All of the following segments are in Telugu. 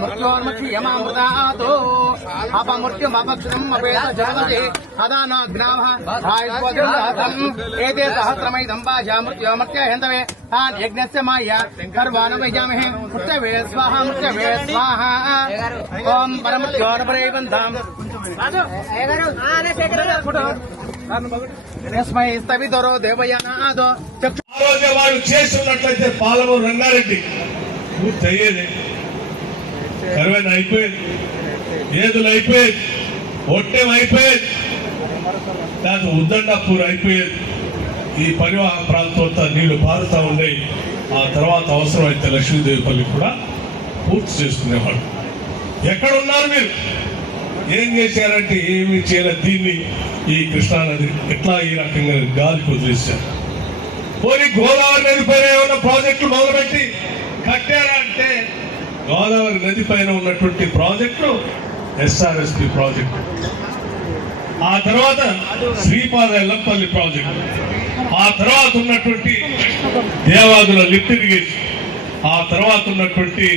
మృత్యోర్మక్షీయమామృతాతో అపమృత్యుమపక్షం అపేత జగమతి అదా ఏతే సహస్రమైదం భాషా మృత్యోమర్త్య హెంతవే తాన్ యజ్ఞస్య మాయ సర్వాను వైజామహే మృత్యవే స్వాహ మృత్యవే స్వాహ. ఓం పరమృత్యోరపరే బంధాం యస్మై స్థవితరో దేవయానాదో. ఆ రోజే వాళ్ళు చేస్తున్నట్లయితే పాలమూరు రంగారెడ్డి. పూర్తయ్యేది అయ్యేది అయిపోయింది. ఏదులు అయిపోయేది? ఒట్టెం అయిపోయేది. దాని ఉద్దండాపూర్ అయిపోయేది. ఈ పరివాహ ప్రాంతంతో నీళ్ళు పారుతా ఉన్నాయి. ఆ తర్వాత అవసరమైతే లక్ష్మీదేవి పల్లి కూడా పూర్తి చేసుకునేవాడు ఎక్కడ ఉన్నారు మీరు? ఏం చేశారంటే ఏమి చేయలేదు. దీన్ని ఈ కృష్ణానది ఎట్లా ఈ రకంగా గాలికి వదిలేశారు పోనీ గోదావరి నది పైన ఏమన్నా ప్రాజెక్టులు మొదలుపెట్టి కట్టే గోదావరి నది పైన ఉన్నటువంటి ప్రాజెక్టు ఎస్ఆర్ఎస్పి ప్రాజెక్టు. ఆ తర్వాత శ్రీపాద ఎల్లంపల్లి ప్రాజెక్టు. ఆ తర్వాత ఉన్నటువంటి దేవాదుల లిఫ్ట్ ఇరిగేషన్. ఆ తర్వాత ఉన్నటువంటి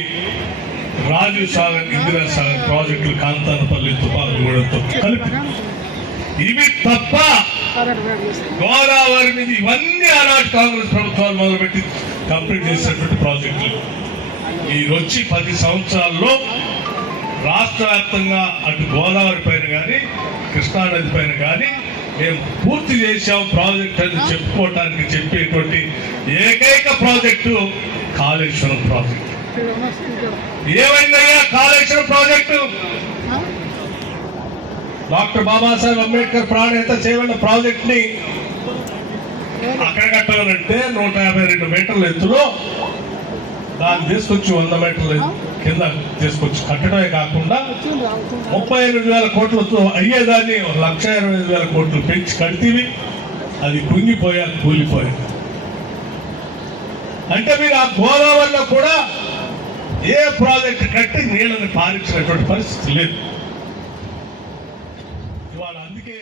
రాజీవ్ సాగర్ ఇందిరా సాగర్ ప్రాజెక్టులు కాంతానపల్లి తుపాకుగూడతో కలిపి. ఇవి తప్ప గోదావరి మీద ఇవన్నీ ఆనాటి కాంగ్రెస్ ప్రభుత్వాలు మొదలుపెట్టి కంప్లీట్ చేసినటువంటి ప్రాజెక్టులు. ఈ వచ్చి పది సంవత్సరాల్లో రాష్ట్ర వ్యాప్తంగా అటు గోదావరి పైన కానీ కృష్ణానది పైన కానీ మేము పూర్తి చేసాం ప్రాజెక్ట్ అని చెప్పుకోవటానికి చెప్పేటువంటి ఏకైక ప్రాజెక్టు కాళేశ్వరం ప్రాజెక్ట్. ఏమైందయ్యా కాళేశ్వరం ప్రాజెక్టు? డాక్టర్ బాబాసాహెబ్ అంబేద్కర్ ప్రాణేత చేయబడిన ప్రాజెక్ట్ని అక్కడ కట్టాలంటే నూట యాభై రెండు మీటర్ల ఎత్తులో దాన్ని తీసుకొచ్చి వంద మీటర్ల కింద తీసుకొచ్చి కట్టడమే కాకుండా ముప్పై ఎనిమిది వేల కోట్లతో అయ్యేదాన్ని ఒక లక్ష ఇరవై ఐదు వేల కోట్లు పెంచి కడితేవి అది కుంగిపోయా కూలిపోయింది అంటే మీరు ఆ గోదావరిలో కూడా ఏ ప్రాజెక్ట్ కట్టి నీళ్ళని పారించినటువంటి పరిస్థితి లేదు. ఇవాళ అందుకే